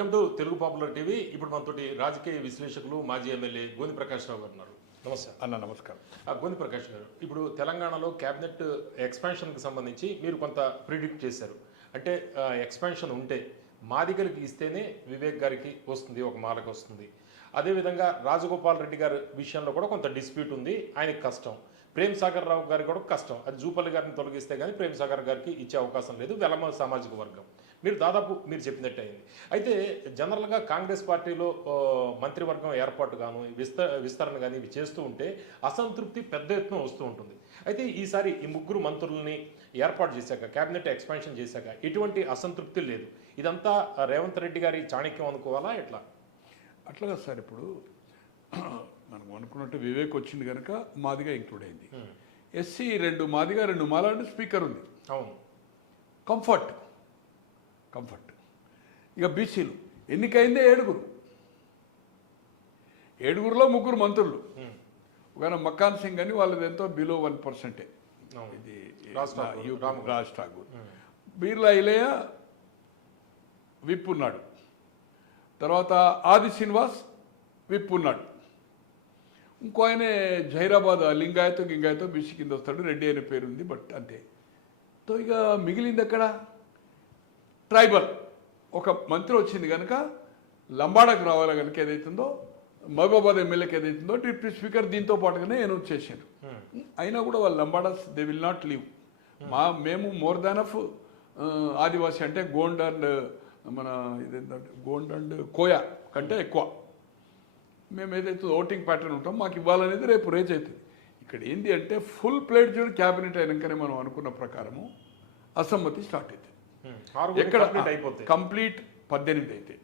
Welcome to Telugu popular TV. ఇప్పుడు మనతోటి రాజకీయ విశ్లేషకులు మాజీ ఎమ్మెల్యే గోని ప్రకాష్ రావు గారు ఉన్నారు. నమస్తే అన్న నమస్కారం. ఆ, గోని ప్రకాష్ గారు ఇప్పుడు తెలంగాణలో క్యాబినెట్ ఎక్స్పాన్షన్కి సంబంధించి మీరు కొంత ప్రిడిక్ట్ చేశారు. అంటే ఎక్స్పాన్షన్ ఉంటే మాదిగలకి ఇస్తేనే వివేక్ గారికి వస్తుంది ఒక మాలకు వస్తుంది. అదేవిధంగా రాజగోపాల్ రెడ్డి గారి విషయంలో కూడా కొంత డిస్ప్యూట్ ఉంది ఆయనకి కష్టం. ప్రేమ్ సాగర్ రావు గారికి కూడా కష్టం. అది జూపల్లి గారిని తొలగిస్తే కానీ ప్రేమ్ సాగర్ గారికి ఇచ్చే అవకాశం లేదు వెలమ సామాజిక వర్గం. మీరు దాదాపు మీరు చెప్పినట్టు అయింది. అయితే జనరల్గా కాంగ్రెస్ పార్టీలో మంత్రివర్గం ఏర్పాటు గాను విస్త విస్తరణ కానీ ఇవి చేస్తూ ఉంటే అసంతృప్తి పెద్ద ఎత్తున వస్తూ ఉంటుంది. అయితే ఈసారి ఈ ముగ్గురు మంత్రుల్ని ఏర్పాటు చేశాక కేబినెట్ ఎక్స్పాన్షన్ చేశాక ఎటువంటి అసంతృప్తి లేదు. ఇదంతా రేవంత్ రెడ్డి గారి చాణక్యం అనుకోవాలా ఎట్లా? అట్లాగా సార్ ఇప్పుడు మనం అనుకున్నట్టు వివేక్ వచ్చింది కనుక మాదిగా ఇంక్లూడ్ అయింది. ఎస్సీ రెండు మాదిగా రెండు మాల అంటే స్పీకర్ ఉంది. అవును. కంఫర్ట్. కంఫర్ట్. ఇక బీసీలు ఎన్నికైందే ఏడుగురు. ఏడుగురులో ముగ్గురు మంత్రులు. ఉమ్. ఒక మక్కాన్ సింగ్ అని వాళ్ళది ఎంతో బిలో వన్ పర్సెంటే ఇది రాజ్ బీర్లా ఇలయ విప్ ఉన్నాడు తర్వాత ఆది శ్రీనివాస్ విప్ ఉన్నాడు ఇంకో ఆయన జైరాబాద్ లింగాయతో గింగాయతో బీసీ కింద వస్తాడు రెడ్డి అనే పేరు ఉంది బట్ అంతే. తో ఇక మిగిలింది ఎక్కడ? ట్రైబల్. ఒక మంత్రి వచ్చింది కనుక లంబాడకు రావాలి కనుక ఏదైతుందో మహబూబాబాద్ ఎమ్మెల్యేకి ఏదైతుందో డిప్యూటీ స్పీకర్ దీంతో పాటుగానే అనౌన్స్ చేశారు. అయినా కూడా వాళ్ళు Lambadas they will not leave. మా మేము మోర్ దాన్ ఆఫ్ ఆదివాసి అంటే గోండ్ అండ్ మన ఇదేంటంటే గోండ్ అండ్ కోయా కంటే ఎక్కువ. మేము ఏదైతే ఓటింగ్ ప్యాటర్న్ ఉంటాం మాకు ఇవ్వాలనేది రేపు రేజ్ అవుతుంది ఇక్కడ ఏంటి అంటే ఫుల్ ప్లేట్జుడ్ క్యాబినెట్ అయినాకనే మనం అనుకున్న ప్రకారము అసమ్మతి స్టార్ట్ అవుతుంది ఎక్కడ? complete అయిపోతాయి కంప్లీట్ పద్దెనిమిది అయితే.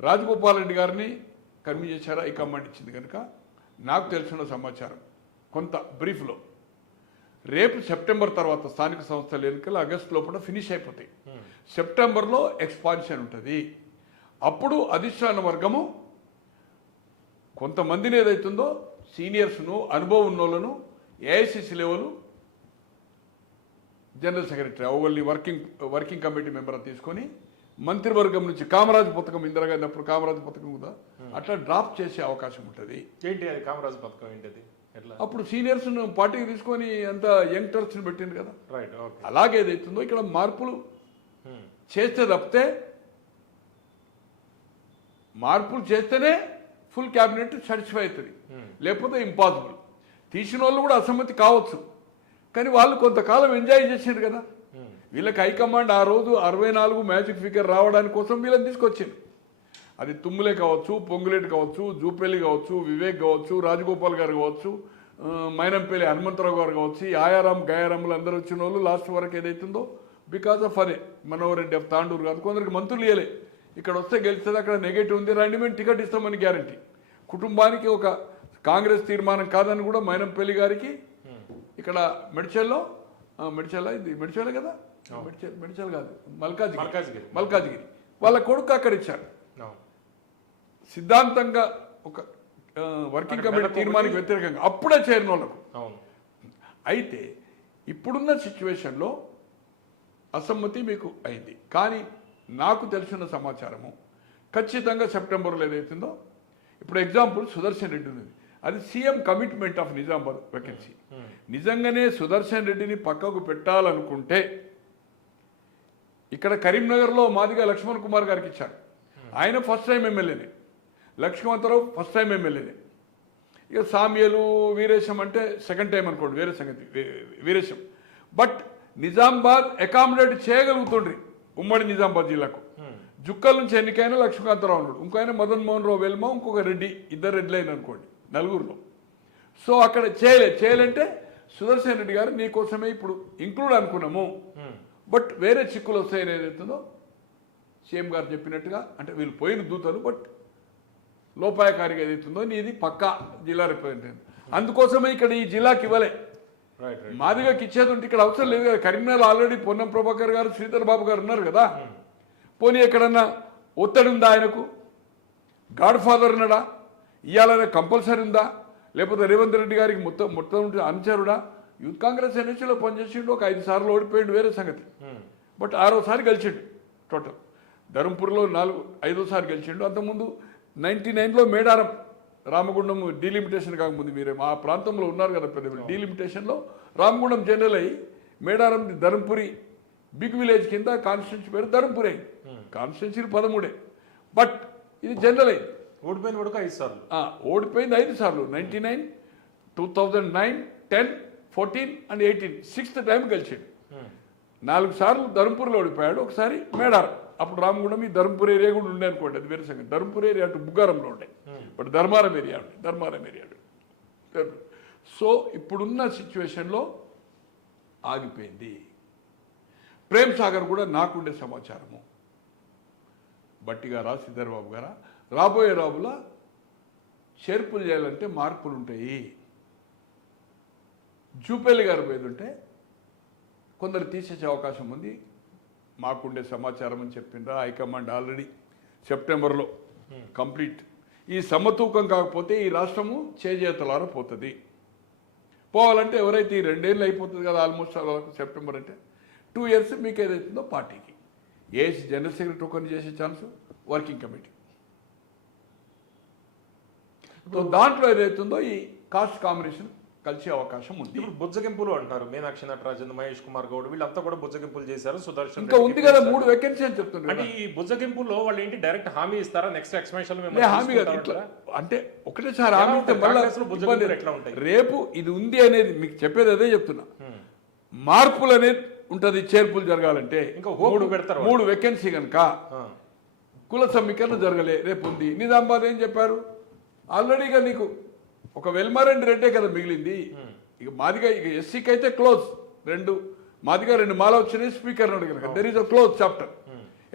రాజగోపాల్ రెడ్డి గారిని కన్వీ చేశారా? ఈ కమాండ్ ఇచ్చింది కనుక నాకు తెలిసిన సమాచారం కొంత బ్రీఫ్లో. రేపు సెప్టెంబర్ తర్వాత స్థానిక సంస్థల ఎన్నికలు ఆగస్టు లోపల ఫినిష్ అయిపోతాయి. సెప్టెంబర్లో ఎక్స్పాన్షన్ ఉంటుంది. అప్పుడు అధిష్టాన వర్గము కొంతమందిని ఏదైతుందో సీనియర్స్ను అనుభవం ఉన్నోళ్ళను ఏఐసిసి లెవెల్ జనరల్ సెక్రటరీ అవల్ని వర్కింగ్ వర్కింగ్ కమిటీ మెంబర్ తీసుకొని మంత్రివర్గం నుంచి కామరాజు పథకం ఇందిరాగాంధీ అప్పుడు కామరాజు పథకం కూడా అట్లా డ్రాప్ చేసే అవకాశం ఉంటుంది. ఏంటి అది కామరాజు పథకం ఏంటిది? అప్పుడు సీనియర్స్ను పార్టీకి తీసుకొని అంత యంగ్టర్స్ని పెట్టింది కదా. రైట్ అలాగే ఏదైతుందో ఇక్కడ మార్పులు చేస్తే తప్పితే మార్పులు చేస్తేనే ఫుల్ క్యాబినెట్ సాటిస్ఫై అవుతుంది. లేకపోతే ఇంపాసిబుల్ తీసిన వాళ్ళు కూడా అసమ్మతి కావచ్చు. కానీ వాళ్ళు కొంతకాలం ఎంజాయ్ చేసారు కదా. వీళ్ళకి హైకమాండ్ ఆ రోజు అరవై నాలుగు మ్యాజిక్ ఫిగర్ రావడానికి కోసం వీళ్ళని తీసుకొచ్చింది అది తుమ్ములే కావచ్చు పొంగులేటి కావచ్చు జూపల్లి కావచ్చు వివేక్ కావచ్చు రాజగోపాల్ గారు కావచ్చు మైనంపల్లి హనుమంతరావు గారు కావచ్చు ఆయారాం గయారాములు అందరూ వచ్చిన వాళ్ళు లాస్ట్ వరకు ఏదైతుందో బికాస్ ఆఫ్ అదే మనోహర్ రెడ్డి ఆఫ్ తాండూరు కాదు కొందరికి మంత్రులు ఇవ్వలే ఇక్కడ వస్తే గెలిచేది అక్కడ నెగిటివ్ ఉంది రండి మేము టికెట్ ఇస్తామని గ్యారంటీ కుటుంబానికి ఒక కాంగ్రెస్ తీర్మానం కాదని కూడా మైనంపల్లి గారికి ఇక్కడ మెడిచల్లో మెడిచల్ ఇది మెడిచల్ కదా? మెడిచల్ మెడిచల్ కాదు మల్కాజ్గిరి. మల్కాజ్గిరి. మల్కాజ్గిరి. వాళ్ళ కొడుకు అక్కడ అవును. సిద్ధాంతంగా ఒక వర్కింగ్ కమిటీ ఒకటి- వ్యతిరేకంగా అప్పుడే చేరిన వాళ్ళకు. అవును. అయితే ఇప్పుడున్న సిచ్యువేషన్లో అసమ్మతి మీకు అయింది. కానీ నాకు తెలిసిన సమాచారము ఖచ్చితంగా సెప్టెంబర్లో ఏదైతుందో ఇప్పుడు ఎగ్జాంపుల్ సుదర్శన్ రెడ్డి ఉన్నది అది CM commitment of Nizamabad vacancy నిజంగానే సుదర్శన్ రెడ్డిని పక్కకు పెట్టాలనుకుంటే ఇక్కడ కరీంనగర్లో మాదిగా లక్ష్మణ్ కుమార్ గారికి ఇచ్చారు. ఆయన ఫస్ట్ టైం ఎమ్మెల్యేనే. లక్ష్మణరావు ఫస్ట్ టైం ఎమ్మెల్యేనే. ఇక సామ్యలు వీరేశం అంటే సెకండ్ టైం అనుకోండి వేరే సంగతి వీరేశం. బట్ నిజామాబాద్ అకామిడేట్ చేయగలుగుతుండ్రి ఉమ్మడి నిజామాబాద్ జిల్లాకు. జుక్కల నుంచి ఎన్నికైన లక్ష్మీకాంతరావు ఉన్నాడు. ఇంకో ఆయన మదన్ మోహన్ రావు వెల్మ ఇంకొక రెడ్డి ఇద్దరు రెడ్లు అయిన అనుకోండి. నలుగురులో. సో అక్కడ చేయలే. చేయాలంటే సుదర్శన్ రెడ్డి గారు నీకోసమే ఇప్పుడు ఇంక్లూడ్ అనుకున్నాము. బట్ వేరే చిక్కులు వస్తాయని ఏదైతుందో సీఎం గారు చెప్పినట్టుగా అంటే వీళ్ళు పోయిన దూతలు బట్ లోపాయకారిగా ఏదైతుందో నీది పక్కా జిల్లా రిప్రజెంటేటివ్. అందుకోసమే ఇక్కడ ఈ జిల్లాకి ఇవ్వలే. మాదిగకి ఇచ్చేది ఉంటే ఇక్కడ అవసరం లేదు కదా. కరీంనగర్ ఆల్రెడీ పొన్నం ప్రభాకర్ గారు శ్రీధర్ బాబు గారు ఉన్నారు కదా. పోనీ ఎక్కడన్నా ఒత్తిడి ఉందా ఆయనకు? గాడ్ ఫాదర్ ఉన్నాడా? ఇవ్వాలనే కంపల్సరీ ఉందా? లేకపోతే రేవంత్ రెడ్డి గారికి మొత్తం మొత్తం అనుచరుడా? యూత్ కాంగ్రెస్ ఎన్ఎస్సీలో పనిచేసిండు ఒక ఐదు సార్లు ఓడిపోయిండు వేరే సంగతి. బట్ ఆరోసారి గెలిచిండు టోటల్. ధర్మపురిలో నాలుగు ఐదోసారి గెలిచిండు. అంతకుముందు నైన్టీ నైన్లో మేడారం రామగుండం డీలిమిటేషన్ కాకముందు మీరే మా ప్రాంతంలో ఉన్నారు కదా పెద్ద డీలిమిటేషన్లో రామగుండం జనరల్ అయ్యి మేడారం ధర్మపురి బిగ్ విలేజ్ కింద కాన్స్టిట్యూన్సీ పేరు ధర్మపురి అయింది. కాన్స్టిట్యూన్సీలు పదమూడే. బట్ ఇది జనరల్ అయింది ఓడిపోయిన కూడా ఐదు సార్లు. ఓడిపోయింది ఐదు సార్లు. Ninety nine two thousand nine ten fourteen and eighteen. Sixth time గెలిచాడు. ఉమ్. నాలుగు సార్లు ధర్మపురిలో ఓడిపోయాడు. ఒకసారి మేడారం. అప్పుడు రామగుండం ఈ ధర్మపురి ఏరియా కూడా ఉండే అనుకోండి అది వేరే సంగతి. ధర్మపురి ఏరియా అటు బుగ్గారంలో ఉండే. బట్ ధర్మారం ఏరియా ఉండే. ధర్మారం ఏరియా. సో ఇప్పుడున్న సిచ్యువేషన్లో ఆగిపోయింది. ప్రేమ్ సాగర్ కూడా నాకుండే సమాచారము. బట్టి గారా శ్రీధర్ బాబు గారా రాబోయే రాబుల చేర్పులు చేయాలంటే మార్పులు ఉంటాయి జూపల్లి గారు పోయేది ఉంటే కొందరు తీసేసే అవకాశం ఉంది. మాకుండే సమాచారం అని చెప్పిండ్రా హైకమాండ్ ఆల్రెడీ సెప్టెంబర్లో కంప్లీట్. ఈ సమతూకం కాకపోతే ఈ రాష్ట్రము చేజేతలార పోతుంది. పోవాలంటే ఎవరైతే ఈ రెండేళ్ళు అయిపోతుంది కదా ఆల్మోస్ట్ వరకు సెప్టెంబర్ అంటే టూ ఇయర్స్ మీకు ఏదైతుందో పార్టీకి. ఏసీ జనరల్ సెక్రటరీ ఒకరిని చేసే ఛాన్స్ వర్కింగ్ కమిటీ. సో దాంట్లో ఏదైతుందో ఈ కాస్ట్ కాంబినేషన్ కలిసే అవకాశం ఉంది. ఇప్పుడు బుజ్జగింపులు అంటారు. మీనాక్షి నటరాజన్ మహేష్ కుమార్ గౌడ్ వీళ్ళంతా కూడా బుజ్జగింపులు చేశారు. సుదర్శన్ ఇంకా ఉంది కదా. మూడు వేకెన్సీ అని చెప్తున్నారు అంటే ఈ బుజ్జగింపుల్లో వాళ్ళు ఏంటి డైరెక్ట్ హామీ ఇస్తారా? నెక్స్ట్ ఎక్స్పెన్షన్ హామీ అంటే ఒకటేసారి హామీ ఇస్తే? మళ్ళా. ఎట్లా ఉంటాయి? రేపు ఇది ఉంది అనేది మీకు చెప్పేది అదే చెప్తున్నా. మార్పులు అనేది ఉంటది చేర్పులు జరగాలంటే ఇంకా మూడు పెడతారు మూడు వేకెన్సీ కనుక కుల సమీకరణ జరగలే రేపు ఉంది. నిజామాబాద్ ఏం చెప్పారు? ఆల్రెడీగా నీకు ఒక వెల్మారెడ్డి రెడ్డే కదా మిగిలింది. ఇక మాదిగా ఇక ఎస్సీకి అయితే క్లోజ్ రెండు మాదిగా రెండు మాల వచ్చినాయి స్పీకర్ అడిగారు there is a close chapter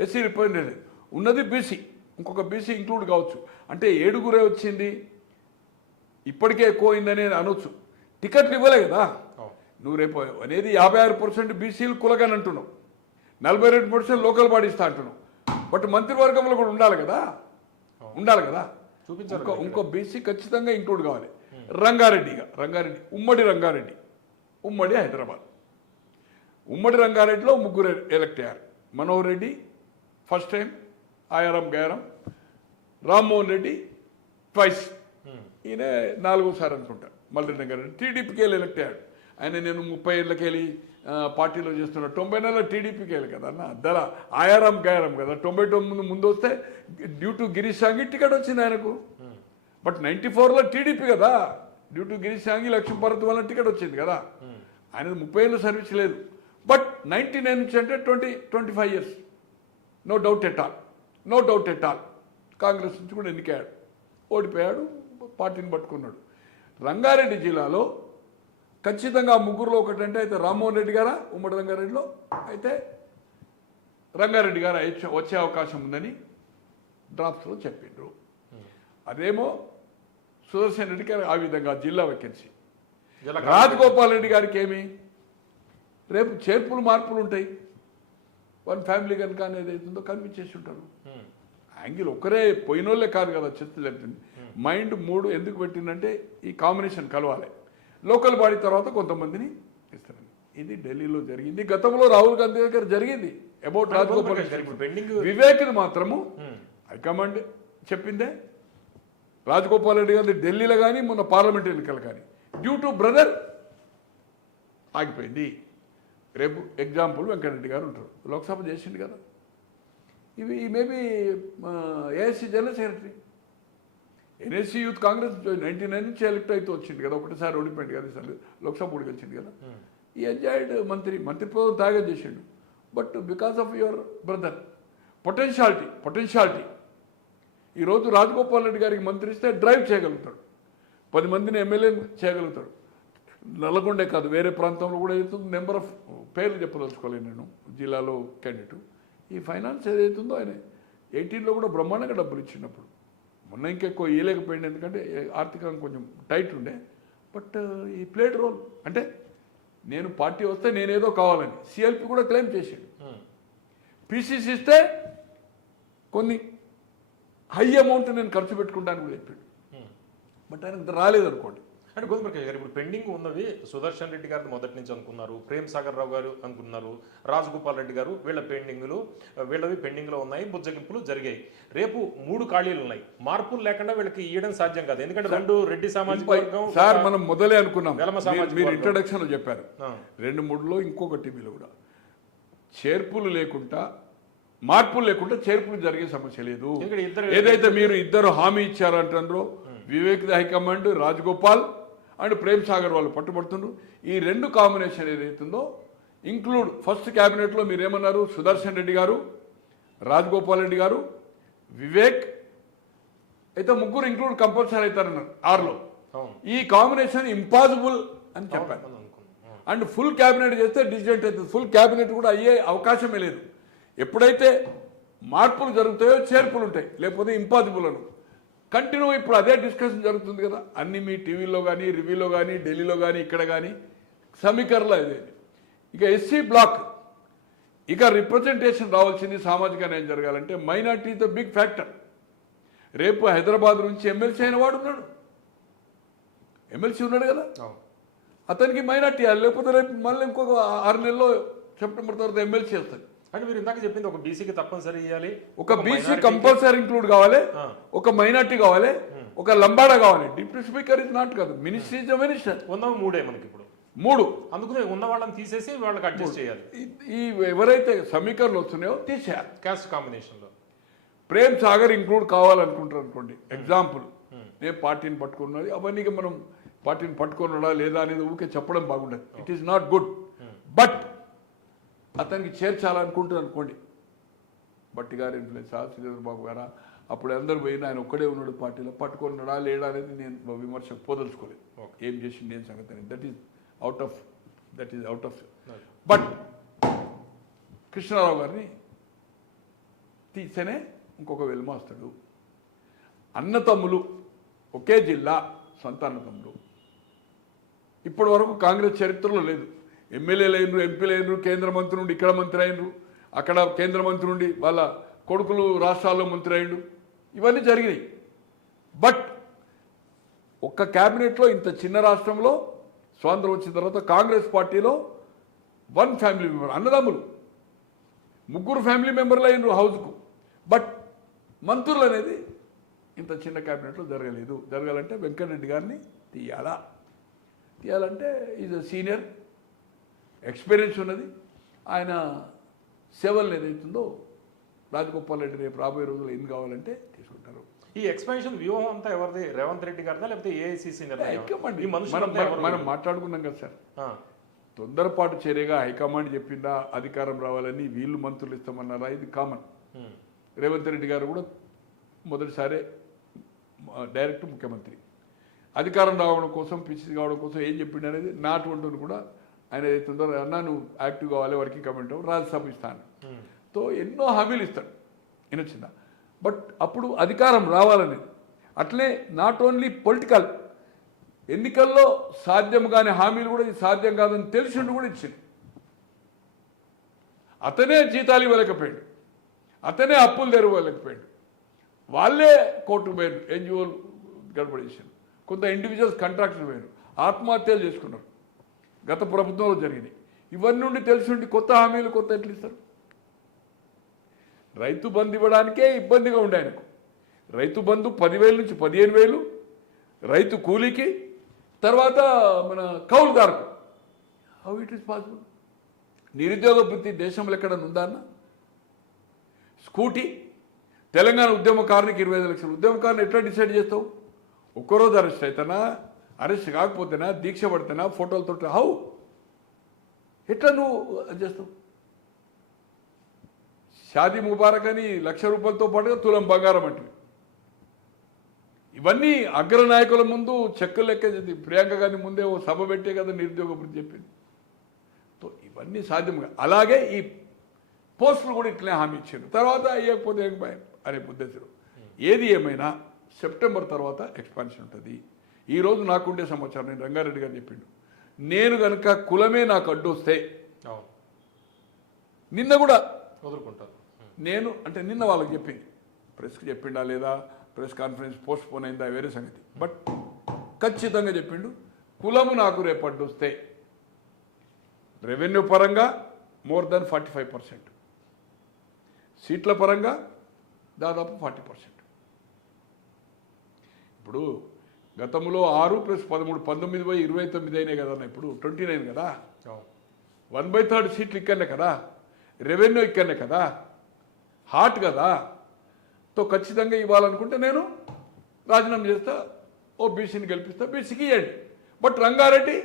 SC representative ఉన్నది బీసీ ఇంకొక బీసీ ఇంక్లూడ్ కావచ్చు. అంటే ఏడుగురే వచ్చింది. ఇప్పటికే ఎక్కువ అయిందని అనొచ్చు. టికెట్లు ఇవ్వలే కదా. నువ్వు రేపు అనేది యాభై ఆరు పర్సెంట్ బీసీలు కులగాని అంటున్నావు. నలభై రెండు పర్సెంట్ లోకల్ బాడీ ఇస్తా అంటున్నావు. బట్ మంత్రివర్గంలో కూడా ఉండాలి కదా. ఉండాలి కదా. చూపించారు ఇంకో ఇంకో బీసీ ఖచ్చితంగా ఇంక్లూడ్ కావాలి. రంగారెడ్డిగా రంగారెడ్డి ఉమ్మడి రంగారెడ్డి. ఉమ్మడి హైదరాబాద్. ఉమ్మడి రంగారెడ్డిలో ముగ్గురు ఎలక్ట్ అయ్యారు. Manohar Reddy first time Aayaram గయారం Rammohan Reddy twice ఈయన నాలుగోసారి అనుకుంటా. మల్రెడ్డి రంగారెడ్డి. టీడీపీకి వెళ్ళి ఎలక్ట్ అయ్యాడు. ఆయన నేను ముప్పై ఏళ్ళకి వెళ్ళి పార్టీలో చేస్తున్నా తొంభై నెలల టీడీపీకి వెళ్ళి కదా అన్న ధర ఆయారాం గాయారాం కదా. తొంభై తొమ్మిది ముందు వస్తే due to Girish Sangi ticket వచ్చింది ఆయనకు. బట్ నైంటీ ఫోర్లో టీడీపీ కదా. డ్యూ టు గిరీష్ సాంగి లక్ష్మీభరత్ వల్ల టికెట్ వచ్చింది కదా. ఆయన ముప్పై ఏళ్ళు సర్వీస్ లేదు. బట్ నైంటీ నైన్ నుంచి అంటే twenty twenty five years. No doubt at all. No doubt at all. Congress నుంచి కూడా ఎన్నికయ్యాడు. ఓడిపోయాడు పార్టీని పట్టుకున్నాడు. రంగారెడ్డి జిల్లాలో ఖచ్చితంగా ఆ ముగ్గురులో ఒకటంటే అయితే రామ్మోహన్ రెడ్డి గారా ఉమ్మడి రంగారెడ్డిలో? అయితే రంగారెడ్డి గారు వచ్చే- అవకాశం ఉందని డ్రాఫ్ట్స్లో చెప్పిండ్రు. అదేమో సుదర్శన్ రెడ్డి గారు ఆ విధంగా జిల్లా వేకెన్సీ రాజగోపాల్ రెడ్డి గారికి ఏమి? రేపు చేర్పులు మార్పులు ఉంటాయి. వన్ ఫ్యామిలీ కనుక అనేది అవుతుందో కనిపించేసి ఉంటారు. యాంగిల్ ఒక్కరే పోయినోళ్ళే కాదు కదా చెప్తుంది మైండ్ మూడు ఎందుకు పెట్టిందంటే ఈ కాంబినేషన్ కలవాలి. లోకల్ బాడీ తర్వాత కొంతమందిని ఇస్తారని ఇది ఢిల్లీలో జరిగింది. గతంలో రాహుల్ గాంధీ దగ్గర జరిగింది. అబౌట్ రాజగోపాల్ వివేక్ని మాత్రము హైకమాండ్ చెప్పిందే. రాజగోపాల్ రెడ్డి గారి ఢిల్లీలో కానీ మొన్న పార్లమెంట్ ఎన్నికలు కానీ డ్యూ టు బ్రదర్ ఆగిపోయింది. రేపు ఎగ్జాంపుల్ వెంకటరెడ్డి గారు ఉంటారు. లోక్సభ చేసిండు కదా. ఇవి maybe ASC general secretary NSC youth Congress ninety nine నుంచి ఎలక్ట్ అయితే వచ్చింది కదా ఒకటిసారి ఓడిపోయింది కదా ఈసారి లోక్సభ కూడా గెలిచింది కదా. ఈ ఎంజాయిడ్ మంత్రి మంత్రి పదవి త్యాగం చేసిండు. But because of your brother potentiality potentiality ఈరోజు రాజగోపాల్ రెడ్డి గారికి మంత్రి ఇస్తే డ్రైవ్ చేయగలుగుతాడు. పది మందిని ఎమ్మెల్యేని చేయగలుగుతాడు. నల్లగొండే కాదు వేరే ప్రాంతంలో కూడా అవుతుంది నెంబర్ ఆఫ్ పేర్లు చెప్పదలుచుకోలేను నేను జిల్లాలో క్యాండిడేట్ ఈ ఫైనాన్స్ ఏదైతుందో ఆయన. ఎయిటీన్లో కూడా బ్రహ్మాండంగా డబ్బులు ఇచ్చినప్పుడు మొన్న ఇంకెక్కువ ఇవ్వలేకపోయింది ఎందుకంటే ఆర్థికంగా కొంచెం టైట్ ఉండే. బట్ ఈ ప్లేడ్ రోల్ అంటే నేను పార్టీ వస్తే నేనేదో కావాలని సిఎల్పి కూడా క్లెయిమ్ చేసాడు ఉమ్. పీసీసీ ఇస్తే కొన్ని హై అమౌంట్ నేను ఖర్చు పెట్టుకుంటాను కూడా చెప్పాడు. ఉమ్. బట్ ఆయనకు రాలేదనుకోండి అంటే గోధుమరకాయ గారు ఇప్పుడు పెండింగ్ ఉన్నవి సుదర్శన్ రెడ్డి గారిని మొదటి నుంచి అనుకున్నారు ప్రేమ్ సాగర్ రావు గారు అనుకున్నారు రాజగోపాల్ రెడ్డి గారు వీళ్ళ పెండింగ్లు వీళ్ళవి పెండింగ్లో ఉన్నాయి బుజ్జగింపులు జరిగాయి. రేపు మూడు ఖాళీలు ఉన్నాయి. మార్పులు లేకుండా వీళ్ళకి ఇవ్వడం సాధ్యం కాదు. ఎందుకంటే రెండు రెడ్డి సామాజిక వర్గం సార్ మనం మొదలే అనుకున్నాం. మీరు-. ఇంట్రడక్షన్ చెప్పారు. రెండు మూడులో ఇంకొక టీవీలో కూడా. చేర్పులు లేకుండా మార్పులు లేకుండా చేర్పులు జరిగే సమస్య లేదు. ఏదైతే మీరు ఇద్దరు హామీ ఇచ్చారంటారో Vivek high command Rajagopal and Prem Sagar వాళ్ళు పట్టుబడుతుండ్రు. ఈ రెండు కాంబినేషన్ ఏదైతుందో ఇంక్లూడ్ ఫస్ట్ క్యాబినెట్లో మీరు ఏమన్నారు సుదర్శన్ రెడ్డి గారు రాజగోపాల్ రెడ్డి గారు వివేక్ అయితే ముగ్గురు ఇంక్లూడ్ కంపల్సరీ అవుతారన్నారు ఆరులో. ఈ కాంబినేషన్ ఇంపాసిబుల్ అని చెప్పారు. అండ్ ఫుల్ క్యాబినెట్ చేస్తే డిసిజెంట్ అవుతుంది. ఫుల్ క్యాబినెట్ కూడా అయ్యే అవకాశమే లేదు. ఎప్పుడైతే మార్పులు జరుగుతాయో చేర్పులు ఉంటాయి. లేకపోతే ఇంపాసిబుల్ అను కంటిన్యూ ఇప్పుడు అదే డిస్కషన్ జరుగుతుంది కదా. అన్ని మీ టీవీలో కానీ రివ్యూలో కానీ ఢిల్లీలో కానీ ఇక్కడ కానీ సమీకరణలో ఇదే. ఇక ఎస్సీ బ్లాక్ ఇక రిప్రజెంటేషన్ రావాల్సింది సామాజిక న్యాయం జరగాలంటే మైనార్టీ ద బిగ్ ఫ్యాక్టర్ రేపు హైదరాబాద్ నుంచి ఎమ్మెల్సీ అయిన వాడు ఉన్నాడు. ఎమ్మెల్సీ ఉన్నాడు కదా. అతనికి మైనార్టీ లేకపోతే రేపు మళ్ళీ ఇంకొక ఆరు నెలల్లో సెప్టెంబర్ తర్వాత ఎమ్మెల్సీ వస్తుంది అంటే మీరు ఇందాక చెప్పింది ఒక బీసీకి తప్పనిసరి ఇవ్వాలి ఒక బీసీ కంపల్సరీ ఇంక్లూడ్ కావాలి. ఒక మైనార్టీ కావాలి ఒక లంబాడా కావాలి. డిప్యూటీ స్పీకర్ ఇస్ నాట్ కాదు. మినిస్టర్ ఇస్ మినిస్టర్ ఉన్నవి మూడే మనకి ఇప్పుడు. మూడు. అందుకనే ఉన్న వాళ్ళని తీసేసి వాళ్ళకి అడ్జస్ట్ చేయాలి. ఈ- ఎవరైతే సమీకరణలు వస్తున్నాయో తీసేయాలి. క్యాస్ట్ కాంబినేషన్లో. ప్రేమ్ సాగర్ ఇంక్లూడ్ కావాలనుకుంటారు అనుకోండి. ఎగ్జాంపుల్ నేను పార్టీని పట్టుకున్నది అవన్నీ మనం పార్టీని పట్టుకున్నాడా లేదా అనేది ఊరికే చెప్పడం బాగుండదు. It is not good but అతనికి చేర్చాలనుకుంటుంది అనుకోండి. బట్టి గారి ఇన్ఫ్లుయెన్సా శ్రీధర్ బాబు గారా అప్పుడు అందరు పోయిన ఆయన ఒక్కడే ఉన్నాడు పార్టీలో పట్టుకున్నాడా లేడా అనేది నేను విమర్శకు పోదలుచుకోలేదు. ఏం చేసింది నేను సంగతి that is out of that is out of but Krishna Rao గారిని తీస్తేనే ఇంకొక వెలుమ వస్తాడు. అన్నతమ్ములు ఒకే జిల్లా సొంత అన్నతమ్ములు ఇప్పటి వరకు కాంగ్రెస్ చరిత్రలో లేదు. ఎమ్మెల్యేలు అయినరు ఎంపీలు అయినరు కేంద్ర మంత్రి నుండి ఇక్కడ మంత్రి అయినరు అక్కడ కేంద్ర మంత్రి నుండి వాళ్ళ కొడుకులు రాష్ట్రాల్లో మంత్రి అయిండు ఇవన్నీ జరిగినాయి. బట్ ఒక్క క్యాబినెట్లో ఇంత చిన్న రాష్ట్రంలో స్వాతంత్రం వచ్చిన తర్వాత కాంగ్రెస్ పార్టీలో వన్ ఫ్యామిలీ మెంబర్ అన్నదమ్ములు. ముగ్గురు ఫ్యామిలీ మెంబర్లు అయినరు హౌస్కు బట్ మంత్రులు అనేది ఇంత చిన్న క్యాబినెట్లో జరగలేదు. జరగాలంటే వెంకటరెడ్డి గారిని తీయాలా? తీయాలంటే ఈజ్ సీనియర్ ఎక్స్పీరియన్స్ ఉన్నది. ఆయన సేవలు ఏదైతుందో రాజగోపాల్ రెడ్డి రేపు రాబోయే రోజుల్లో ఏం కావాలంటే తీసుకుంటారు. ఈ ఎక్స్పాన్షన్ వ్యూహం అంతా ఎవరిది? రేవంత్ రెడ్డి గారిదా? లేకపోతే ఏఐసిసి మనం మాట్లాడుకున్నాం కదా సార్. తొందరపాటు చర్యగా హైకమాండ్ చెప్పిందా? అధికారం రావాలని వీళ్ళు మంత్రులు ఇస్తామన్నారా? ఇది కామన్. రేవంత్ రెడ్డి గారు కూడా మొదటిసారే డైరెక్ట్ ముఖ్యమంత్రి. అధికారం రావడం కోసం పిచ్చి కావడం కోసం ఏం చెప్పిండు అనేది నాటువంటి కూడా ఆయన ఏదైతుందో అన్నా నువ్వు యాక్టివ్ కావాలి వర్కింగ్ కమిటీ రాజ్యసభ ఇస్తాను ఉమ్, తో ఎన్నో హామీలు ఇస్తాడు వినొచ్చిందా? బట్ అప్పుడు అధికారం రావాలని అట్లే నాట్ ఓన్లీ పొలిటికల్ ఎన్నికల్లో సాధ్యం కాని హామీలు కూడా ఇది సాధ్యం కాదని తెలిసిండు కూడా ఇచ్చింది అతనే జీతాలు ఇవ్వలేకపోయాడు. అతనే అప్పులు తెరవలేకపోయాడు. వాళ్ళే కోర్టుకు పోయారు ఎన్జిఓలు గడపడేసారు కొంత ఇండివిజువల్స్ కాంట్రాక్టర్ పోయారు ఆత్మహత్యలు చేసుకున్నారు. గత ప్రభుత్వంలో జరిగింది. ఇవన్నీ నుండి తెలిసి ఉండి కొత్త హామీలు కొత్త ఎట్లు ఇస్తారు? రైతు బంధు ఇవ్వడానికే ఇబ్బందిగా ఉండే ఆయనకు. రైతు బంధు పదివేల నుంచి పదిహేను వేలు రైతు కూలీకి తర్వాత మన కౌలుదారుకు హౌ ఇట్ ఈస్ పాసిబుల్ నిరుద్యోగ వృత్తి దేశంలో ఎక్కడ ఉందా అన్న? స్కూటీ తెలంగాణ ఉద్యమకారునికి ఇరవై ఐదు లక్షలు ఉద్యమకారుని ఎట్లా డిసైడ్ చేస్తావు? ఒక్కరోజు అరెస్ట్ అవుతానా అరెస్ట్ కాకపోతేనా దీక్ష పడితేనా ఫోటోలతో హౌ? ఎట్లా నువ్వు అది చేస్తావు? షాదీ ముబారక్ అని లక్ష రూపాయలతో పాటుగా తులం బంగారం అంటే ఇవన్నీ అగ్ర నాయకుల ముందు చెక్కు లెక్క ప్రియాంక గాంధీ ముందే ఓ సభ పెట్టే కదా నిరుద్యోగ వృత్తి చెప్పింది ఇవన్నీ సాధ్యం కాదు. అలాగే ఈ పోస్టులు కూడా ఇట్లనే హామీ ఇచ్చారు తర్వాత అయ్యకపోతే అరే భయం ఉద్దేశం ఏది ఏమైనా సెప్టెంబర్ తర్వాత ఎక్స్పాన్షన్ ఉంటుంది. ఈరోజు నాకుండే సమాచారం నేను రంగారెడ్డి గారు చెప్పిండు. నేను కనుక కులమే నాకు అడ్డు వస్తే నిన్న కూడా వదులుకుంటారు నేను అంటే నిన్న వాళ్ళకి చెప్పింది. ప్రెస్కి చెప్పిండా లేదా? ప్రెస్ కాన్ఫరెన్స్ పోస్ట్ పోన్ అయిందా? వేరే సంగతి. బట్ ఖచ్చితంగా చెప్పిండు కులము నాకు రేపటి వస్తే రెవెన్యూ పరంగా more than forty five percent. సీట్ల పరంగా దాదాపు ఫార్టీ పర్సెంట్. ఇప్పుడు గతంలో ఆరు ప్లస్ పదమూడు పంతొమ్మిది బై ఇరవై తొమ్మిది అయినాయి కదన్న ఇప్పుడు ట్వంటీ నైన్ కదా? వన్ బై థర్డ్ సీట్లు ఇక్కడనే కదా? రెవెన్యూ ఇక్కడనే కదా? హాట్ కదా? తో ఖచ్చితంగా ఇవ్వాలనుకుంటే నేను రాజీనామా చేస్తా ఓ బీసీని గెలిపిస్తా బీసీకి ఇవ్వండి బట్ రంగారెడ్డి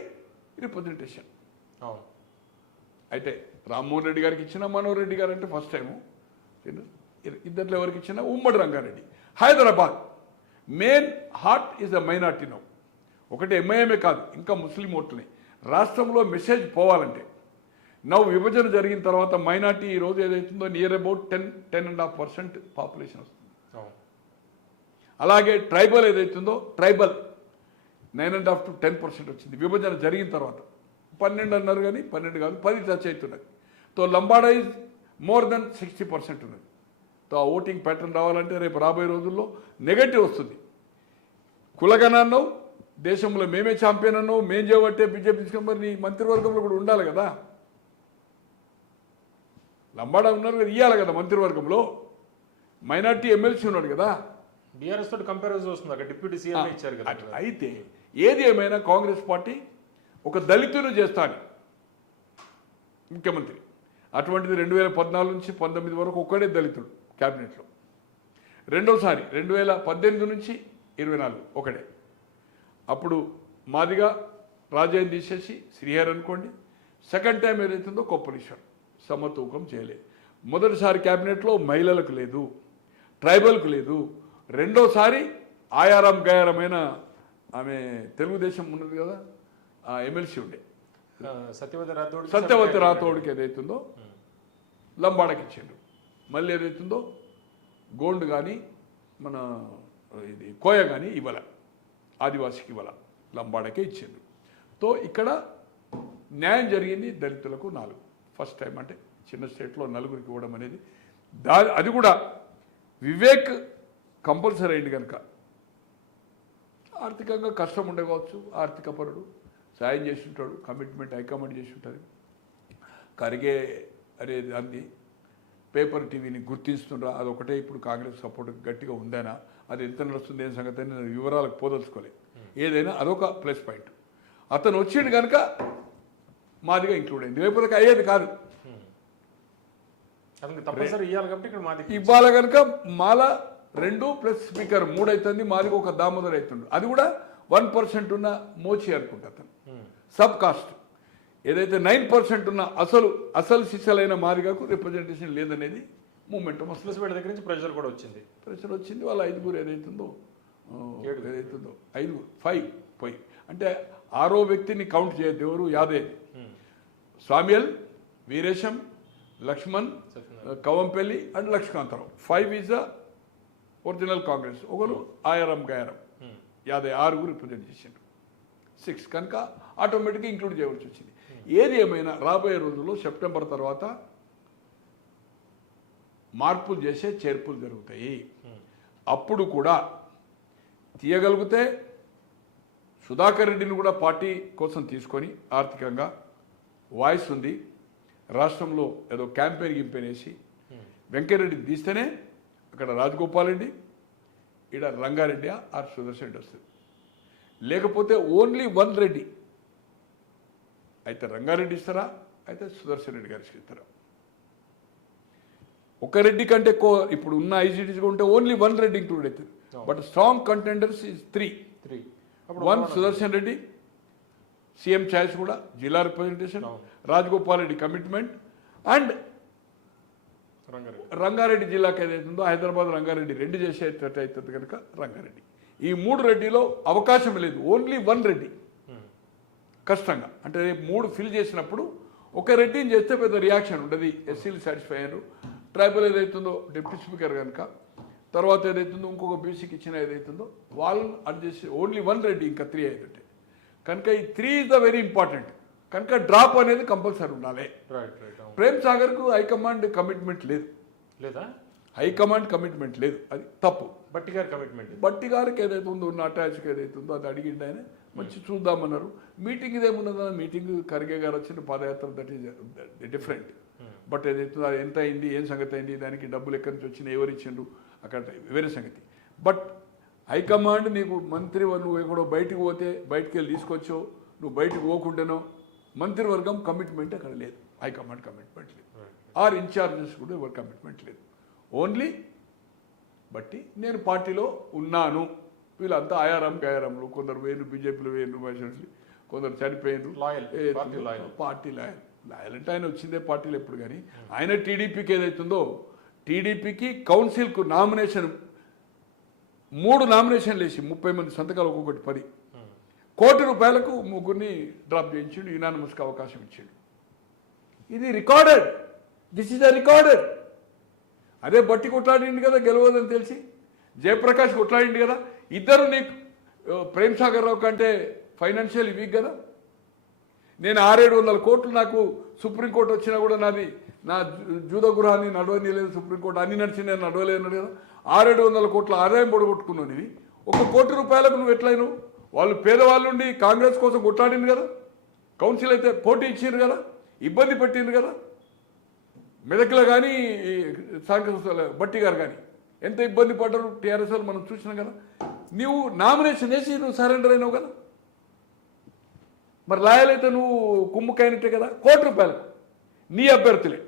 రిప్రజెంటేషన్. అయితే రామ్మోహన్ రెడ్డి గారికి ఇచ్చిన మనోహర్ రెడ్డి గారు అంటే ఫస్ట్ టైము ఇద్దరిలో ఎవరికి ఇచ్చిన ఉమ్మడి Rangareddy. Hyderabad. Main heart is the minority now ఒకటి ఎంఐఎంఏ కాదు ఇంకా ముస్లిం ఓట్లని రాష్ట్రంలో మెసేజ్ పోవాలంటే. నవ్వు విభజన జరిగిన తర్వాత మైనార్టీ ఈ రోజు ఏదైతుందో near about ten ten and half percent population వస్తుంది. అలాగే ట్రైబల్ ఏదైతుందో tribal nine and half to ten percent వచ్చింది. విభజన జరిగిన తర్వాత. పన్నెండు అన్నారు కానీ పన్నెండు కాదు పది టచ్ అవుతున్నది తో Lambada is more than sixty percent ఉన్నది. ఆ ఓటింగ్ ప్యాటర్న్ రావాలంటే రేపు రాబోయే రోజుల్లో నెగటివ్ వస్తుంది. కులగణాన్నో దేశంలో మేమే ఛాంపియన్ అన్నావు మేం చేయబట్టే బీజేపీ తీసుకొని మరి నీ మంత్రివర్గంలో కూడా ఉండాలి కదా. లంబాడా ఉన్నారు కదా ఇవ్వాలి కదా మంత్రివర్గంలో. మైనార్టీ ఎమ్మెల్సీ ఉన్నాడు కదా. బీఆర్ఎస్ తోటి కంపారిజన్ వస్తుంది అక్కడ డిప్యూటీ సీఎం ఇచ్చారు కదా అయితే ఏది ఏమైనా కాంగ్రెస్ పార్టీ ఒక దళితులు చేస్తాను ముఖ్యమంత్రి. అటువంటిది రెండు వేల పద్నాలుగు నుంచి పంతొమ్మిది వరకు ఒక్కడే దళితుడు. క్యాబినెట్లో. రెండోసారి రెండు వేల పద్దెనిమిది నుంచి ఇరవై నాలుగు ఒకడే అప్పుడు మాదిగా రాజయ్య తీసేసి శ్రీహరి అనుకోండి. సెకండ్ టైం ఏదైతుందో కొప్పలీశ్వర్ సమతూకం చేయలేదు మొదటిసారి క్యాబినెట్లో మహిళలకు లేదు. ట్రైబల్కు లేదు. రెండోసారి ఆయారం గయారమైన ఆమె తెలుగుదేశం ఉన్నది కదా ఆ ఎమ్మెల్సీ ఉండే. సత్యవతి రాథోడ్ సత్యవతి రాథోడ్కి ఏదైతుందో లంబాడకి ఇచ్చిండు. మళ్ళీ ఏదైతుందో గోండ్ కానీ మన ఇది కోయ కానీ ఇవ్వాల. ఆదివాసికి ఇవ్వాల. లంబాడకే ఇచ్చిండు తో ఇక్కడ న్యాయం జరిగింది దళితులకు నాలుగు. ఫస్ట్ టైం అంటే చిన్న స్టేట్లో నలుగురికి ఇవ్వడం అనేది. దా అది కూడా వివేక్ కంపల్సరీ అయింది కనుక. ఆర్థికంగా కష్టం ఉండే కావచ్చు ఆర్థిక పరుడు. సాయం చేసి ఉంటాడు. కమిట్మెంట్ హైకమాండ్ చేసి ఉంటారు. కరిగే అరే అంది పేపర్ టీవీని గుర్తిస్తుండ్రా అదొకటే ఇప్పుడు కాంగ్రెస్ సపోర్ట్ గట్టిగా ఉందేనా అది ఎంత నడుస్తుంది ఏం సంగతి అని నేను వివరాలకు పోదలుచుకోలేదు ఏదైనా అదొక ప్లస్ పాయింట్. అతను వచ్చిండు కనుక మాదిగా ఇంక్లూడ్ అయింది. లేకపోతే అయ్యేది కాదు. ఇవ్వాలి కనుక మాల రెండు ప్లస్ స్పీకర్ మూడు అవుతుంది మాదిగా ఒక దామోదర్ అవుతుండు అది కూడా వన్ పర్సెంట్ ఉన్న మోచి అనుకుంటా అతను. Sub caste. ఏదైతే నైన్ పర్సెంట్ ఉన్న అసలు అసలు శిష్యులైన మాదిగకు రిప్రజెంటేషన్ లేదనేది మూమెంట్ ముస్లింపేట దగ్గర నుంచి ప్రెషర్ కూడా వచ్చింది. ప్రెషర్ వచ్చింది. వాళ్ళ ఐదుగురు ఏదైతుందో ఆ, ఏదైతుందో ఐదుగురు ఫైవ్ పోయి. అంటే ఆరో వ్యక్తిని కౌంట్ చేయద్దు ఎవరు? యాదేవి స్వామ్యల్ Veeresham Laxman Kavampalli and లక్ష్మణాంతరావు five is the original Congress ఒకరు ఆయారం గయారం. యాభై ఆరుగురు రిప్రజెంట్ చేసిండ్రు. సిక్స్ కనుక ఆటోమేటిక్గా ఇంక్లూడ్ చేయవలసి వచ్చింది. ఏది ఏమైనా రాబోయే రోజుల్లో సెప్టెంబర్ తర్వాత మార్పులు చేసే చేర్పులు జరుగుతాయి. అప్పుడు కూడా తీయగలిగితే సుధాకర్ రెడ్డిని కూడా పార్టీ కోసం తీసుకొని ఆర్థికంగా వాయిస్ ఉంది. రాష్ట్రంలో ఏదో క్యాంపెయిన్ గింపెయిన్ వేసి వెంకయ్యరెడ్డి తీస్తేనే అక్కడ రాజగోపాల్ రెడ్డి ఇక్కడ రంగారెడ్డి ఆర్ సుదర్శన్ రెడ్డి వస్తుంది లేకపోతే ఓన్లీ వన్ రెడ్డి. అయితే రంగారెడ్డి ఇస్తారా? అయితే సుదర్శన్ రెడ్డి గారికి ఇస్తారా? ఒక రెడ్డి కంటే ఎక్కువ ఇప్పుడు ఉన్న ఐసీడీస్ ఉంటే ఓన్లీ వన్ రెడ్డి ఇంక్లూడ్ అవుతుంది but strong contenders is three three one Sudarshan Reddy CM choice కూడా జిల్లా representation. Rajagopal Reddy commitment and Rangareddy. Rangareddy జిల్లాకి ఏదైతుందో హైదరాబాద్ రంగారెడ్డి రెండు చేసేటట్టు అవుతుంది కనుక రంగారెడ్డి. ఈ మూడు రెడ్డిలో అవకాశం లేదు. Only one Reddy. కష్టంగా. అంటే రేపు మూడు ఫిల్ చేసినప్పుడు ఒక రెడ్డిని చేస్తే పెద్ద రియాక్షన్ ఉండదు. ఎస్సీలు సాటిస్ఫై అయ్యారు. ట్రైబల్ ఏదైతుందో డిప్యూటీ స్పీకర్ కనుక తర్వాత ఏదైతుందో ఇంకొక బీసీకి ఇచ్చిన ఏదైతుందో వాళ్ళని అది చేసి ఓన్లీ వన్ రెడ్డి ఇంకా త్రీ అవుతుంటే కనుక ఈ three is the very important కనుక డ్రాప్ అనేది కంపల్సరీ ఉండాలి. రైట్ రైట్ అవును. ప్రేమ్ సాగర్కు హైకమాండ్ కమిట్మెంట్ లేదు. లేదా? హైకమాండ్ కమిట్మెంట్ లేదు. అది తప్పు. బట్టి గారి కమిట్మెంట్ బట్టి గారికి ఏదైతే ఉందో ఉన్న అటాచ్కి ఏదైతే ఉందో అది అడిగిండు ఆయన. మంచి చూద్దామన్నారు. మీటింగ్ ఇదేమున్నదా మీటింగ్ ఖర్గే గారు వచ్చిన padayatra that is different but ఏదైతే అది ఎంత అయింది ఏం సంగతి అయింది దానికి డబ్బులు ఎక్కడి నుంచి వచ్చినాయి ఎవరు ఇచ్చిండ్రు అక్కడ వేరే సంగతి. బట్ హైకమాండ్ నీకు మంత్రి నువ్వు ఎక్కడో బయటికి పోతే బయటికి వెళ్ళి తీసుకొచ్చో నువ్వు బయటికి పోకుండానో మంత్రివర్గం కమిట్మెంట్ అక్కడ లేదు. హైకమాండ్ కమిట్మెంట్ లేదు. ఆర్ ఇన్ఛార్జెస్ కూడా ఎవరు కమిట్మెంట్ లేదు. ఓన్లీ బట్టి నేను పార్టీలో ఉన్నాను. వీళ్ళంతా ఆయారం గయారంలు కొందరు వేరు బీజేపీలో వేరు వైఎస్ఆర్సీ కొందరు ఏ, party loyal. Party loyal. Loyal అంటే ఆయన వచ్చిందే పార్టీలో ఎప్పుడు కానీ. ఆయన టీడీపీకి ఏదైతుందో టీడీపీకి కౌన్సిల్కు నామినేషన్ మూడు నామినేషన్లు వేసి ముప్పై మంది సంతకాలు ఒక్కొక్కటి పది కోటి రూపాయలకు ముగ్గురిని డ్రాప్ చేయించిండు యునానిమస్కి అవకాశం ఇచ్చిండు. ఇది recorded. This is a recorded అదే బట్టి కొట్లాడింది కదా గెలవదని తెలిసి? జయప్రకాష్ కొట్లాడింది కదా? ఇద్దరు నీకు ప్రేమ్ సాగర్ రావు కంటే ఫైనాన్షియల్ వీక్ కదా? నేను ఆరేడు వందల కోట్లు నాకు సుప్రీంకోర్టు వచ్చినా కూడా నాది నా జూ- జూద గృహాన్ని నడవనీయలేదు సుప్రీంకోర్టు. అన్ని నడిచి నేను నడవలేదు కదా? ఆరేడు వందల కోట్ల ఆదాయం పొడగొట్టుకున్నాను నీవి. ఒక కోటి రూపాయలకు నువ్వు ఎట్లయినావు? వాళ్ళు పేదవాళ్ళు ఉండి కాంగ్రెస్ కోసం కొట్లాడింది కదా? కౌన్సిల్ అయితే పోటీ ఇచ్చిండ్రు కదా? ఇబ్బంది పెట్టిండ్రు కదా? మెదక్లో కానీ సాంకేతిక బట్టి గారు కానీ ఎంత ఇబ్బంది పడ్డారు టీఆర్ఎస్ వాళ్ళు మనం చూసినాం కదా. నువ్వు నామినేషన్ వేసి నువ్వు సరెండర్ అయినావు కదా. మరి లాయలైతే అయితే నువ్వు కుమ్ముకైనట్టే కదా. కోటి రూపాయలు. నీ అభ్యర్థులే.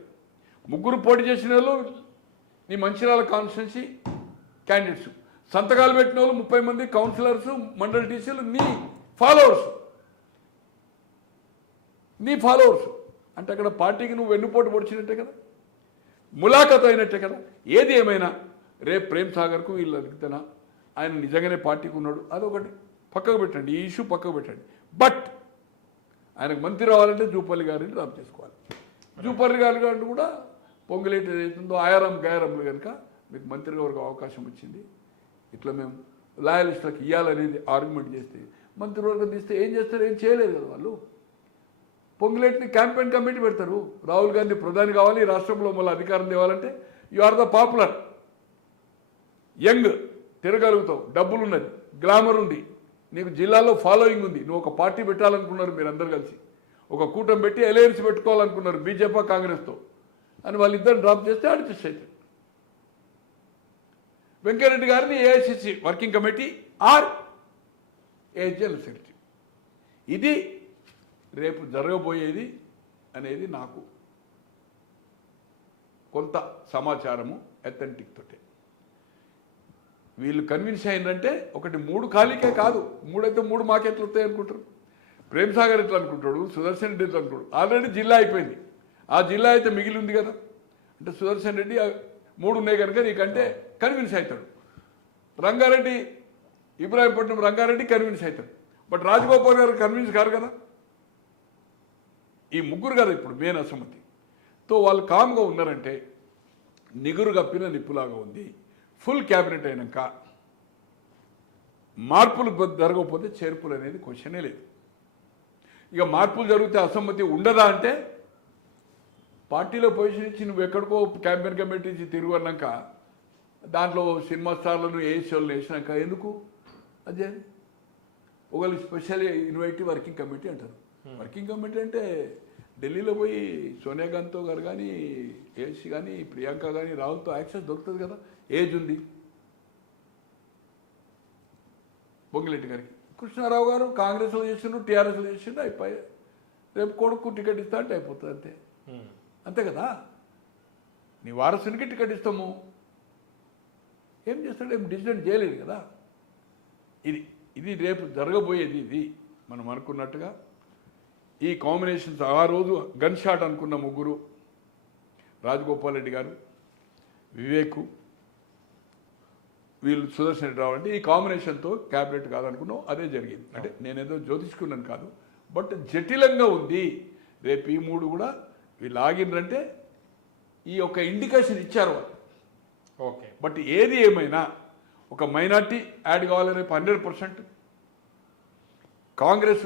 ముగ్గురు పోటీ చేసిన వాళ్ళు నీ మంచిర్యాల కాన్స్టిట్యున్సీ క్యాండిడేట్స్ సంతకాలు పెట్టిన వాళ్ళు ముప్పై మంది కౌన్సిలర్స్ మండలి టీసీలు నీ ఫాలోవర్స్ నీ ఫాలోవర్స్ అంటే అక్కడ పార్టీకి నువ్వు వెన్నుపోటు పొడిచినట్టే కదా. ములాఖత్ అయినట్టే కదా. ఏది ఏమైనా రేపు ప్రేమ్ సాగర్కు వీళ్ళు అడుగుతానా ఆయన నిజంగానే పార్టీకి ఉన్నాడు. అదొకటి. పక్కకు పెట్టండి. ఈ ఇష్యూ పక్కకు పెట్టండి. బట్ ఆయనకు మంత్రి రావాలంటే జూపల్లి గారిని డ్రాప్ చేసుకోవాలి. జూపల్లి గారి గారిని కూడా పొంగులేటి ఏదైతుందో ఆయారం గాయారంలు కనుక మీకు మంత్రి గారికి అవకాశం వచ్చింది. ఇట్లా మేము లాయలిస్టులకు ఇవ్వాలనేది ఆర్గ్యుమెంట్ చేస్తే మంత్రివర్గం తీస్తే ఏం చేస్తారు? ఏం చేయలేదు కదా వాళ్ళు. పొంగులేటిని క్యాంపెయిన్ కమిటీ పెడతారు. రాహుల్ గాంధీ ప్రధాని కావాలి రాష్ట్రంలో మళ్ళీ అధికారం తేవాలంటే you are the popular young తిరగలుగుతావు. డబ్బులు ఉన్నది. గ్లామర్ ఉంది. నీకు జిల్లాలో ఫాలోయింగ్ ఉంది. నువ్వు ఒక పార్టీ పెట్టాలనుకున్నారు మీరు అందరు కలిసి. ఒక కూటమి పెట్టి అలయన్స్ పెట్టుకోవాలనుకున్నారు బీజేపీ కాంగ్రెస్తో. అని వాళ్ళిద్దరు డ్రాప్ చేస్తే అడ్జస్ట్ అవుతారు వెంకయ్యరెడ్డి గారిని AICC working committee or AGL secretary ఇది రేపు జరగబోయేది అనేది నాకు కొంత సమాచారము అథెంటిక్ తోటే. వీళ్ళు కన్విన్స్ అయిందంటే ఒకటి మూడు ఖాళీకే కాదు. మూడైతే మూడు మాకెట్లు వస్తాయి అనుకుంటారు. ప్రేమ్ సాగర్ ఎట్లా అనుకుంటాడు? సుదర్శన్ రెడ్డి ఎట్లా అనుకుంటాడు? ఆల్రెడీ జిల్లా అయిపోయింది. ఆ జిల్లా అయితే మిగిలి ఉంది కదా. అంటే సుదర్శన్ రెడ్డి మూడు ఉన్నాయి కనుక నీకంటే కన్విన్స్ అవుతాడు. రంగారెడ్డి ఇబ్రాహీంపట్నం రంగారెడ్డి కన్విన్స్ అవుతాడు. But Rajagopal garu convince car కదా. ఈ ముగ్గురు కదా ఇప్పుడు మెయిన్ అసమ్మతి. తో వాళ్ళు కామ్గా ఉన్నారంటే నిగురు కప్పిన నిప్పులాగా ఉంది. ఫుల్ క్యాబినెట్ అయినాక మార్పులు జరగకపోతే చేర్పులు అనేది క్వశ్చనే లేదు. ఇక మార్పులు జరిగితే అసమ్మతి ఉండదా అంటే పార్టీలో పొజిషన్ ఇచ్చి నువ్వు ఎక్కడికో క్యాంపెయిన్ కమిటీ ఇచ్చి తిరుగు అన్నాక దాంట్లో సినిమా స్టార్లను వేసి వాళ్ళని వేసినాక ఎందుకు? అదే. ఒకళ్ళు స్పెషల్ ఇన్వైటీ వర్కింగ్ కమిటీ అంటారు. వర్కింగ్ కమిటీ అంటే ఢిల్లీలో పోయి సోనియా గాంధీతో గారు కానీ ఏసీ కానీ ప్రియాంక కానీ రాహుల్తో యాక్సెస్ దొరుకుతుంది కదా ఏజ్ ఉంది. పొంగిరెడ్డి గారికి. కృష్ణారావు గారు కాంగ్రెస్లో చేసిండు టీఆర్ఎస్లో చేసిండు అయిపోయాయి రేపు కొడుకు టికెట్ ఇస్తా అంటే అయిపోతుంది అంతే. అంతే కదా? నీ వారసునికి టికెట్ ఇస్తాము. ఏం చేస్తాడు? ఏం డిసిజన్ చేయలేదు కదా? ఇది ఇది రేపు జరగబోయేది ఇది. మనం అనుకున్నట్టుగా ఈ కాంబినేషన్స్ ఆ రోజు గన్ షాట్ అనుకున్న ముగ్గురు రాజగోపాల్ రెడ్డి గారు వివేకు వీళ్ళు సుదర్శన్ రెడ్డి రావు అంటే ఈ కాంబినేషన్తో క్యాబినెట్ కాదనుకున్నాం అదే జరిగింది. అంటే నేనేదో జ్యోతిష్కున్నాను కాదు బట్ జటిలంగా ఉంది. రేపు ఈ మూడు కూడా వీళ్ళు ఆగిండ్రంటే ఈ యొక్క ఇండికేషన్ ఇచ్చారు వాళ్ళు. ఓకే. బట్ ఏది ఏమైనా ఒక మైనార్టీ యాడ్ కావాలనే హండ్రెడ్ పర్సెంట్ కాంగ్రెస్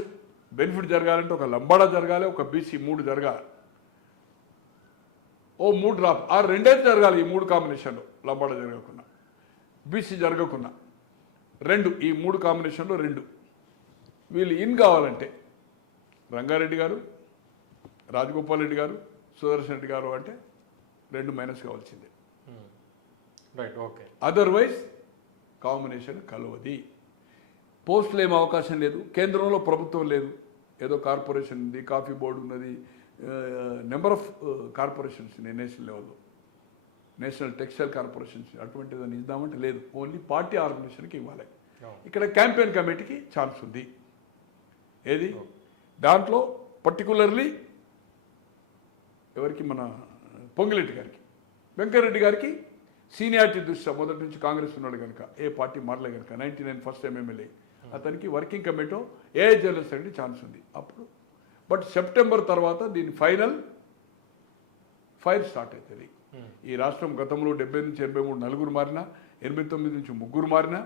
బెనిఫిట్ జరగాలంటే ఒక లంబాడా జరగాలి ఒక బీసీ మూడు జరగాలి. ఓ మూడు డ్రాప్ ఆ రెండే జరగాలి ఈ మూడు కాంబినేషన్లు లంబాడ జరగకుండా. బీసీ జరగకుండా. రెండు ఈ మూడు కాంబినేషన్లో రెండు. వీళ్ళు ఇన్ కావాలంటే రంగారెడ్డి గారు రాజగోపాల్ రెడ్డి గారు సుదర్శన్ రెడ్డి గారు అంటే రెండు మైనస్ కావాల్సిందే. రైట్ ఓకే అదర్వైజ్ కాంబినేషన్ కలవది. పోస్టులు ఏం అవకాశం లేదు కేంద్రంలో ప్రభుత్వం లేదు. ఏదో కార్పొరేషన్ ఉంది కాఫీ బోర్డు ఉన్నది నెంబర్ ఆఫ్ కార్పొరేషన్స్ ఉన్నాయి నేషనల్ లెవెల్లో. నేషనల్ టెక్స్టైల్ కార్పొరేషన్స్ అటువంటి దాన్ని ఇద్దామంటే లేదు. ఓన్లీ పార్టీ ఆర్గనైజేషన్కి ఇవ్వాలి. ఇక్కడ క్యాంపెయిన్ కమిటీకి ఛాన్స్ ఉంది. ఏది? దాంట్లో పర్టికులర్లీ ఎవరికి? మన పొంగిరెడ్డి గారికి. వెంకరెడ్డి గారికి సీనియారిటీ దృష్ట్యా మొదటి నుంచి కాంగ్రెస్ ఉన్నాడు కనుక ఏ పార్టీ మారలే కనుక ninety nine first time MLA. అతనికి వర్కింగ్ కమిటీ ఏ జనరల్ సెక్రటరీ ఛాన్స్ ఉంది అప్పుడు. బట్ సెప్టెంబర్ తర్వాత దీని ఫైనల్ ఫైర్ స్టార్ట్ అవుతుంది ఈ రాష్ట్రం గతంలో డెబ్బై నుంచి ఎనభై మూడు నలుగురు మారినా ఎనభై తొమ్మిది నుంచి ముగ్గురు మారినా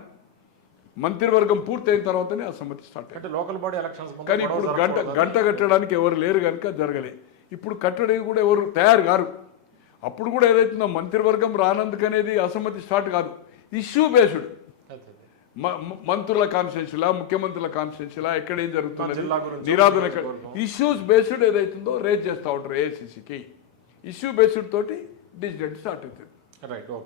మంత్రివర్గం పూర్తయిన తర్వాతనే అసమ్మతి స్టార్ట్ అయింది అంటే లోకల్ బాడీ ఎలక్షన్స్ కానీ ఇప్పుడు గంట గంట కట్టడానికి ఎవరు లేరు కనుక జరగలే. ఇప్పుడు కట్టడానికి కూడా ఎవరు తయారు కారు. అప్పుడు కూడా ఏదైతుందో మంత్రివర్గం రానందుకనేది అసమ్మతి స్టార్ట్ కాదు. Issue based. మంత్రుల కాన్స్టిట్యూన్సీలా ముఖ్యమంత్రుల కాన్స్టిట్యూన్సీలా ఎక్కడ ఏం గురించి, నిరాధన. ఇష్యూస్ బేస్డ్ ఏదైతుందో రేజ్ చేస్తూ ఉంటారు ఏఐసిసికి ఇష్యూ బేస్డ్ తోటి డిసిజన్ స్టార్ట్ అవుతుంది. Right okay